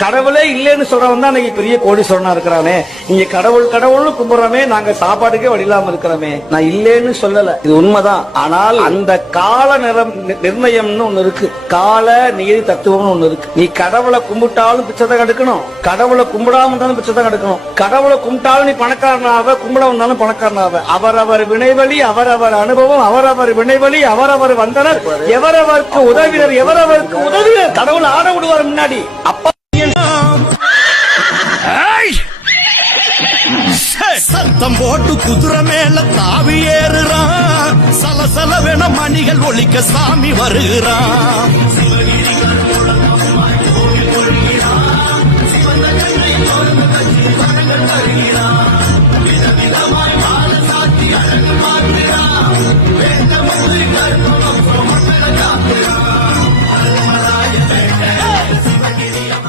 கடவுளே இல்லைன்னு சொல்றவன் தான் இன்னைக்கு பெரிய கோடீஸ்வரனா இருக்கிறானே. இங்க கடவுள் கடவுள்னு கும்பிடுறோமே, நாங்க சாப்பாட்டுக்கே வழி இல்லாம இருக்கிறோமே. நான் இல்லைன்னு சொல்லல, இது உண்மைதான். ஆனால் அந்த கால நிர்ணயம்னு ஒண்ணு இருக்கு, கால நீதி தத்துவம்னு ஒண்ணு இருக்கு. நீ கடவுளை கும்பிட்டாலும் பிச்சை தான் எடுக்கணும், கடவுளை கும்பிடாம இருந்தாலும் பிச்சை தான் எடுக்கணும். கடவுளை கும்பிட்டாலும் நீ பணக்காரனாவ, கும்பிட வந்தாலும் பணக்காரனாவ. அவரவர் வினைவழி அவரவர் அனுபவம், அவரவர் வினைவழி அவரவர் வந்தனர், எவரவருக்கு உதவினர் எவரவருக்கு உதவினர். கடவுள் ஆட விடுவார் முன்னாடி. அப்ப சத்தம் போட்டு குதிரை மேல தாவி ஏறுறான், சலசலவென மணிகள் ஒலிக்க சாமி வருகிறான்.